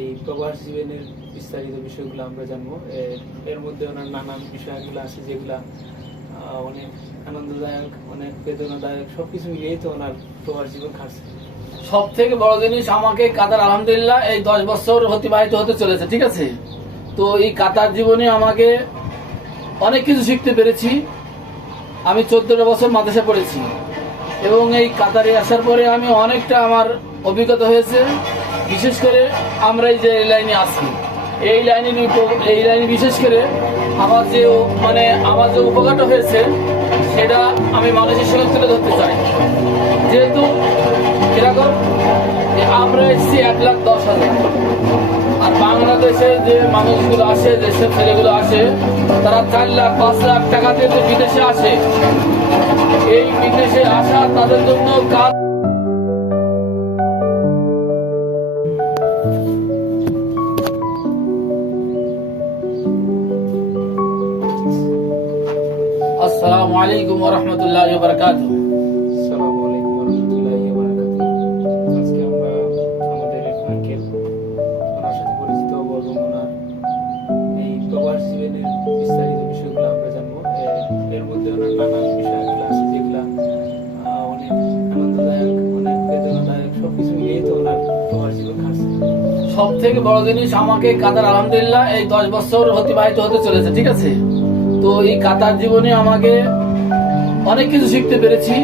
এই প্রবাস জীবনের বিস্তারিত বিষয়গুলো আমরা জানবো। এর মধ্যে ওনার নানান বিষয়গুলো আছে যেগুলা অনেক আনন্দদায়ক, অনেক বেদনাদায়ক, সবকিছু মিলিয়েই তো ওনার প্রবাস জীবন কাটছে। সব থেকে বড় জিনিস আমাকে কাতার আলহামদুলিল্লাহ এই 10 বছর অতিবাহিত হতে চলেছে, ঠিক আছে। তো এই কাতার জীবনে আমাকে অনেক কিছু শিখতে পেরেছি। আমি 14 বছর মাদ্রাসা পড়েছি এবং এই কাতারে আসার পরে আমি অনেকটা আমার অভিজ্ঞতা হয়েছে। বিশেষ করে আমরা এই যে লাইনে আছি, এই লাইনে বিশেষ করে আমার যে উপকারটা হয়েছে সেটা আমি মানুষের সঙ্গে তুলে ধরতে চাই। যেহেতু এরকম আমরা এসেছি 1,10,000, আর বাংলাদেশে যে মানুষগুলো আসে, দেশের ছেলেগুলো আসে, তারা 4 লাখ 5 লাখ টাকা দিয়ে বিদেশে আসে। এই বিদেশে আসা তাদের জন্য কাজ। আসসালামু আলাইকুম ওয়া রাহমাতুল্লাহি ওয়া বারাকাতুহু। আসসালামু আলাইকুম ওয়া রাহমাতুল্লাহি ওয়া বারাকাতুহু। আজকে আমরা আমাদের আঙ্কেল ওনার সাথে পরিচিত হব এবং ওনার এই প্রবাস জীবনের বিস্তারিত বিষয়গুলো আমরা জানবো। এর মধ্যে ওনার নানান বিষয়গুলো আছে যেগুলা অনেক আনন্দদায়ক, অনেক বেদনাদায়ক, সবকিছু মিলিয়েই তো ওনার প্রবাস জীবন কাটছে। সব থেকে বড় জিনিস আমাকে কাতার আলহামদুলিল্লাহ এই 10 বছর অতিবাহিত হতে চলেছে, ঠিক আছে। তো এই কাতার জীবনে আমাকে অনেক কিছু শিখতে পেরেছি।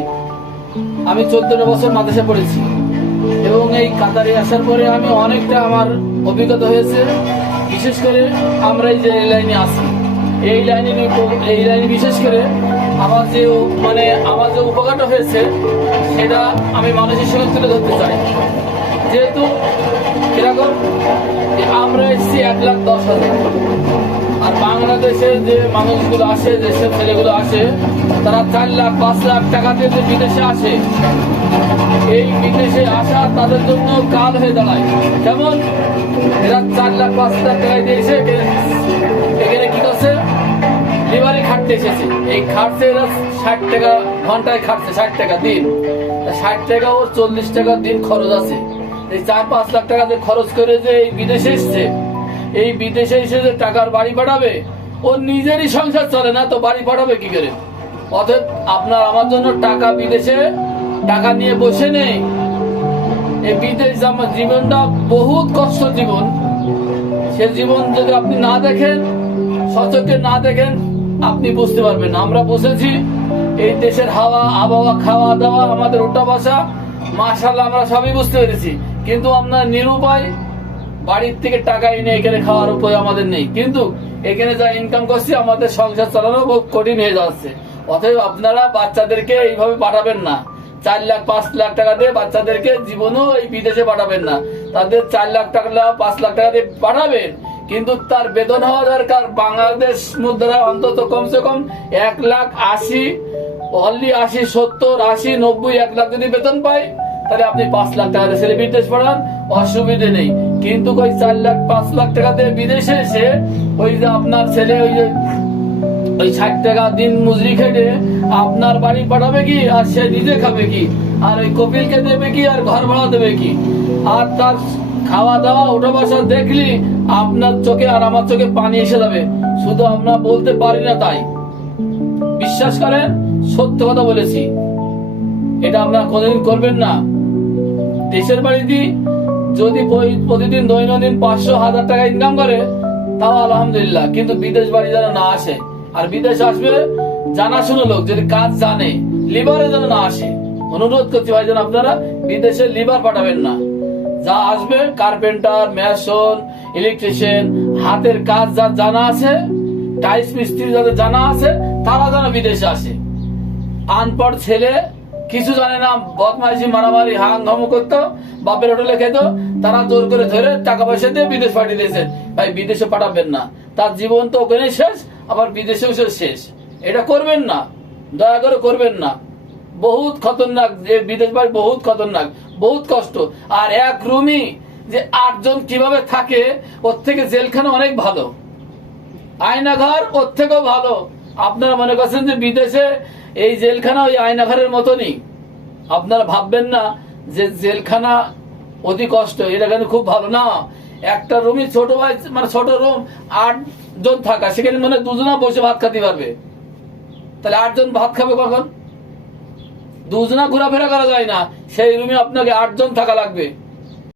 আমি 14 বছর মাদ্রাসা পড়েছি এবং এই কাতারে আসার পরে আমি অনেকটা আমার অভিজ্ঞতা হয়েছে। বিশেষ করে আমরা এই যে লাইনে আছি, এই লাইনে বিশেষ করে আমার যে উপকারটা হয়েছে সেটা আমি মানুষের সঙ্গে তুলে ধরতে চাই। যেহেতু এরকম আমরা এসেছি 1,10,000, আর বাংলাদেশে যে মানুষগুলো আসে, দেশের ছেলেগুলো আসে, তারা 4 লাখ 5 লাখ টাকা দিয়ে বিদেশে আসে। এই বিদেশে আসা তাদের জন্য কাল হয়ে দাঁড়ায়। যেমন এরা 4 লাখ 5 লাখ টাকা দিয়ে এসে এখানে কি করছে, লিভারে খাটতে এসেছে। এই খাটছে এরা 60 টাকা ঘন্টায় খাটছে, 60 টাকা দিন, 60 টাকা ওর 40 টাকা দিন খরচ আছে। এই 4-5 লাখ টাকা দিয়ে খরচ করে যে এই বিদেশে এসছে, এই বিদেশে এসে যে টাকার বাড়ি পাঠাবে, ওর নিজেরই সংসার চলে না, তো বাড়ি পাঠাবে কি করে? অতএব আপনার আমার জন্য টাকা বিদেশে টাকা নিয়ে বসে নেই। এই বিদেশ আমার জীবনটা বহুত কষ্ট জীবন। সে জীবন যদি আপনি না দেখেন, সচক্ষে না দেখেন, আপনি বুঝতে পারবেন না। আমরা বসেছি এই দেশের হাওয়া, আবহাওয়া, খাওয়া দাওয়া, আমাদের ওটা ভাষা, মাশাআল্লাহ আমরা সবই বুঝতে পেরেছি। কিন্তু আমরা নিরুপায়, বাড়ির থেকে টাকা এনে এখানে খাওয়ার উপায় আমাদের নেই। কিন্তু এখানে যা ইনকাম করছি আমাদের সংসার চালানো খুব কঠিন হয়ে যাচ্ছে। অতএব আপনারা বাচ্চাদেরকে এইভাবে পাঠাবেন না। 4 লাখ 5 লাখ টাকা দিয়ে বাচ্চাদেরকে জীবনেও এই বিদেশে পাঠাবেন না। তাদের 4 লাখ টাকা 5 লাখ টাকা দিয়ে পাঠাবেন, কিন্তু তার বেতন হওয়া দরকার বাংলাদেশ মুদ্রা অন্তত কমসে কম 1,80,000, অনলি 80, 70, 80, 90, 1 লাখ যদি বেতন পায়, তাহলে আপনি 5 লাখ টাকা দিয়ে ছেলে বিদেশ পাঠান, অসুবিধে নেই। কিন্তু ওই 4 লাখ 5 লাখ টাকা দিয়ে বিদেশে এসে ওই যে আপনার ছেলে ওই 60 টাকা দিন মজুরি খেটে আপনার বাড়ি পাঠাবে কি, আর সে নিজে খাবে কি, আর ওই কপিলকে দেবে কি, আর ঘর ভাড়া দেবে কি, আর তার খাওয়া দাওয়া ওঠা বসা দেখলি আপনার চোখে আর আমার চোখে পানি এসে যাবে। শুধু আমরা বলতে পারি না তাই, বিশ্বাস করেন, সত্য কথা বলেছি। এটা আপনারা কোনদিন করবেন না। দেশের বাড়িতে যদি প্রতিদিন দৈনন্দিন 500-1000 টাকা ইনকাম করে তাও আলহামদুলিল্লাহ, কিন্তু বিদেশ বাড়ি যেন না আসে। আর বিদেশ আসবে জানাশুনো লোক, যদি কাজ জানে, লিভারে যেন না আসে। অনুরোধ করছি ভাই, যেন আপনারা বিদেশে লিভার পাঠাবেন না। যা আসবে কার্পেন্টার, মেসন, ইলেকট্রিশিয়ান, হাতের কাজ যা জানা আছে, টাইলস মিস্ত্রি যাদের জানা আছে, তারা যেন বিদেশে আসে। আনপড় ছেলে কিছু জানে না, বদমাইশি, মারামারি, হাঙ্গামা করতো, বাপের হোটেলে খেত, তারা জোর করে ধরে টাকা পয়সা দিয়ে বিদেশ পাঠিয়ে দিয়েছেন। ভাই বিদেশে পাঠাবেন না, তার জীবন তো ওখানে শেষ, আবার বিদেশেও শেষ। এটা করবেন না, দয়া করে করবেন না। বহুত খতরনাক, যে বিদেশ বাড়ি বহুত খতরনাক, বহুত কষ্ট। আর এক রুমই যে 8 জন কিভাবে থাকে, ওর থেকে জেলখানা অনেক ভালো, আয়নাঘর ওর থেকেও ভালো। আপনারা মনে করছেন যে বিদেশে এই জেলখানা ওই আয়নাঘরের মতনই, আপনারা ভাববেন না যে জেলখানা অতি কষ্ট, এটা কিন্তু খুব ভালো না। একটা রুমই ছোট ভাই মানে ছোট রুম 8 জন থাকা, সেখানে মানে দুজনা বসে ভাত খেতে পারবে। তাহলে 8 জন ভাত খাবে কখন? দুজনা ঘোরাফেরা করা যায় না, সেই রুমে আপনাকে 8 জন থাকা লাগবে।